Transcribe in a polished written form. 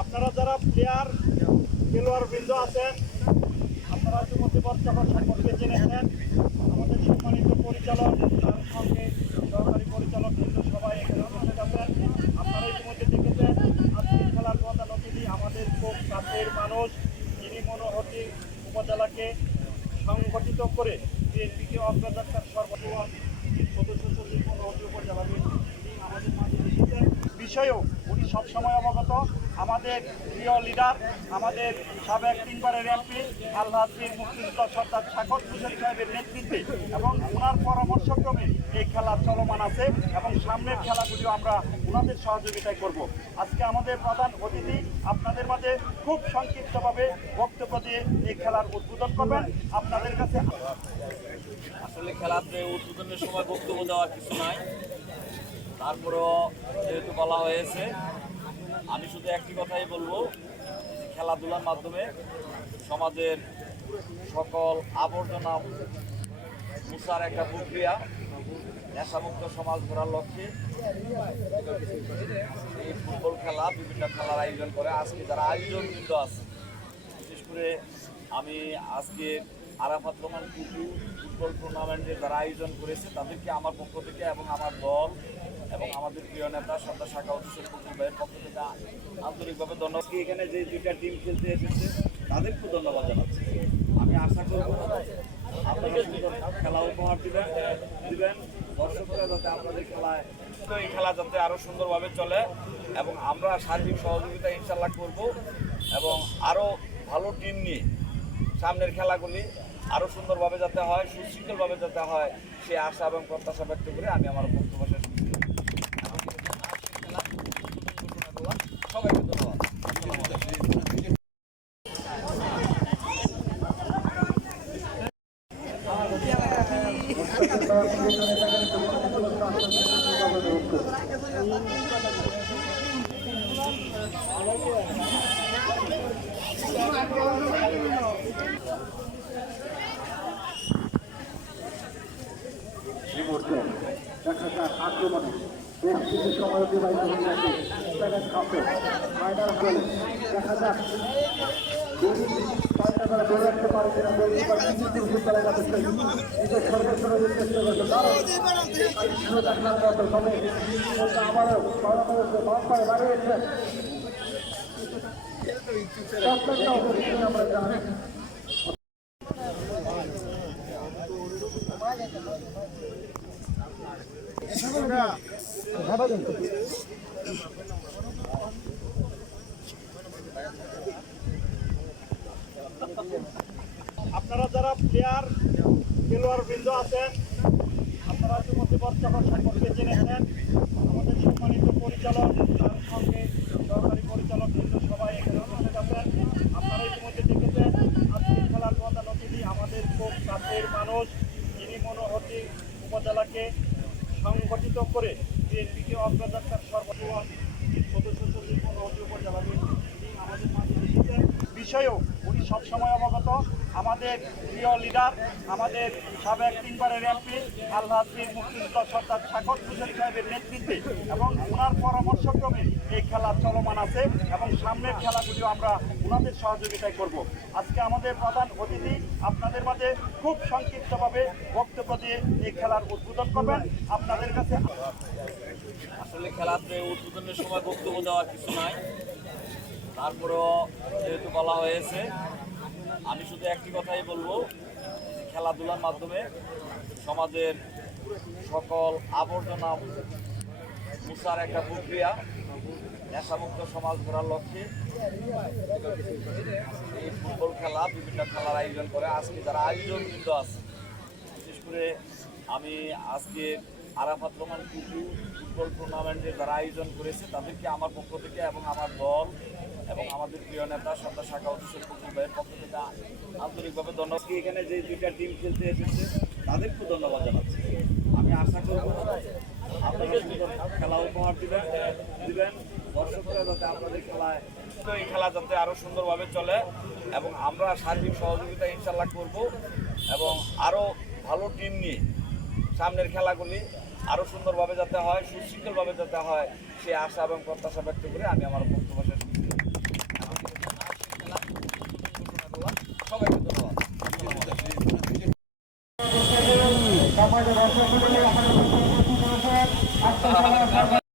আপনারা যারা প্লেয়ার খেলোয়াড় বৃন্দ আছেন, আপনারা ইতিমধ্যে বর্তমান সম্পর্কে জেনেছেন। আমাদের সম্মানিত পরিচালক, তার সঙ্গে সহকারী পরিচালক বৃন্দ সবাই এখানে উপস্থিত আছেন। আপনারা ইতিমধ্যে দেখেছেন আজকে খেলার প্রধান অতিথি আমাদের খুব কাছের মানুষ, যিনি মনোহরদী উপজেলাকে সংগঠিত করে বিএনপিকে অগ্রযাত্রার সর্বপ্রথম সদস্য সচিব মনোহরদী উপজেলা বিএনপি আমাদের মাঝে এসেছেন। বিষয়েও উনি সবসময় অবগত। আমাদের প্রিয় লিডার, আমাদের সাবেক তিনবারের এমপি আলহাজ বীর মুক্তিযোদ্ধা সর্দার সাকত হোসেন সাহেবের নেতৃত্বে এবং ওনার পরামর্শক্রমে এই খেলা চলমান আছে এবং সামনের খেলাগুলিও আমরা ওনাদের সহযোগিতায় করব। আজকে আমাদের প্রধান অতিথি আপনাদের মাঝে খুব সংক্ষিপ্তভাবে বক্তব্য দিয়ে এই খেলার উদ্বোধন করবেন। আপনাদের কাছে আসলে খেলাতে উদ্বোধনের সময় বক্তব্য দেওয়ার কিছু নাই, তারপরেও যেহেতু বলা হয়েছে আমি শুধু একটি কথাই বলবো, খেলাধুলার মাধ্যমে সমাজের সকল আবর্জনা মুছার একটা প্রক্রিয়া, নেশামুক্ত সমাজ গড়ার লক্ষ্যে এই ফুটবল খেলা, বিভিন্ন খেলার আয়োজন করে। আজকে যারা আয়োজনবৃন্দ আছে, বিশেষ করে আমি আজকে আরাফাত রহমান কুকু ফুটবল টুর্নামেন্টের যারা আয়োজন করেছে তাদেরকে আমার পক্ষ থেকে এবং আমার দল এবং আমাদের প্রিয় নেতা সর্দার সাকাওয়াত হোসেন কুকু ভাইয়ের পক্ষ থেকে আন্তরিকভাবে ধন্যবাদ। এখানে যে দুইটা টিম খেলতে এসেছে তাদেরকেও ধন্যবাদ জানাচ্ছি। আমি আশা করব আপনারা সুন্দর খেলা উপহার দিবেন, দর্শকরা যাতে আপনাদের খেলায় এই খেলা যাতে আরও সুন্দরভাবে চলে এবং আমরা সার্বিক সহযোগিতা ইনশাল্লাহ করব এবং আরও ভালো টিম নিয়ে সামনের খেলাগুলি আরও সুন্দরভাবে যাতে হয়, সুশৃঙ্খলভাবে যাতে হয়, সে আশা এবং প্রত্যাশা ব্যক্ত করে আমি আমার বক্তব্য শেষ করছি। সবাইকে ধন্যবাদ। দেখা যাক আক্রমণে বেশ কিছু সময় অতিবাহিত হয়ে গেছে। ফাইনাল গোল দেখা যাক তারা ধরে রাখতে পারে কিনা। নিজের সর্বোচ্চ চেষ্টা করছে, তবে আবারও বাম্পায় বাড়িয়েছেন। আমরা জানি আপনারা যারা প্লেয়ার খেলোয়াড় বৃন্দ আছেন, আপনারা ইতিমধ্যে বর্তমান সম্পর্কে জেনেছেন। আমাদের সম্মানিত পরিচালক, তার সঙ্গে সহকারী পরিচালক বৃন্দ সবাই এখানে উপস্থিত আছেন। আপনারা ইতিমধ্যে দেখেছেন আজকে খেলার প্রধান অতিথি আমাদের খুব কাছের মানুষ, যিনি মনোহরদী উপজেলাকে সংগঠিত করে বিএনপিকে অগ্রযাত্রার সর্বপ্রথম সদস্য সচিব মনোহরদী উপজেলা বিএনপি আমাদের মাঝে এসেছেন। বিষয়েও উনি সবসময় অবগত। আমাদের প্রিয় লিডার, আমাদের সাবেক তিনবারের এমপি আলহাজ বীর মুক্তিযোদ্ধা সর্দার সাকত হোসেন সাহেবের নেতৃত্বে এবং ওনার পরামর্শক্রমে এই খেলা চলমান আছে এবং সামনের খেলাগুলিও আমরা ওনাদের সহযোগিতায় করব। আজকে আমাদের প্রধান অতিথি আপনাদের মাঝে খুব সংক্ষিপ্তভাবে বক্তব্য দিয়ে এই খেলার উদ্বোধন করবেন। আপনাদের কাছে আসলে খেলাতে উদ্বোধনের সময় বক্তব্য দেওয়ার কিছু নাই, তারপরেও যেহেতু বলা হয়েছে আমি শুধু একটি কথাই বলবো, খেলাধুলার মাধ্যমে সমাজের সকল আবর্জনা মুছার একটা প্রক্রিয়া, নেশামুক্ত সমাজ গড়ার লক্ষ্যে এই ফুটবল খেলা, বিভিন্ন খেলার আয়োজন করে। আজকে যারা আয়োজনবৃন্দ আছে, বিশেষ করে আমি আজকে আরাফাত রহমান কুকু ফুটবল টুর্নামেন্টের যারা আয়োজন করেছে তাদেরকে আমার পক্ষ থেকে এবং আমার দল এবং আমাদের প্রিয় নেতা সর্দার সাকাওয়াত হোসেন কুকু ভাইয়ের পক্ষ থেকে আন্তরিকভাবে ধন্যবাদ। এখানে যে দুইটা টিম খেলতে এসেছে তাদেরকেও ধন্যবাদ জানাচ্ছি। আমি আশা করব আপনারা খেলা উপহার দিবেন দর্শকরা যাতে আপনাদের খেলায় তো এই খেলা যাতে আরো সুন্দরভাবে চলে এবং আমরা সার্বিক সহযোগিতা ইনশাল্লাহ করব এবং আরো ভালো টিম নিয়ে সামনের খেলাগুলি আরো সুন্দরভাবে যাতে হয়, সুশৃঙ্খলভাবে যাতে হয়, সে আশা এবং প্রত্যাশা ব্যক্ত করে আমি আমার বক্তব্য শেষ করছি। সবাইকে ধন্যবাদ। সমাজের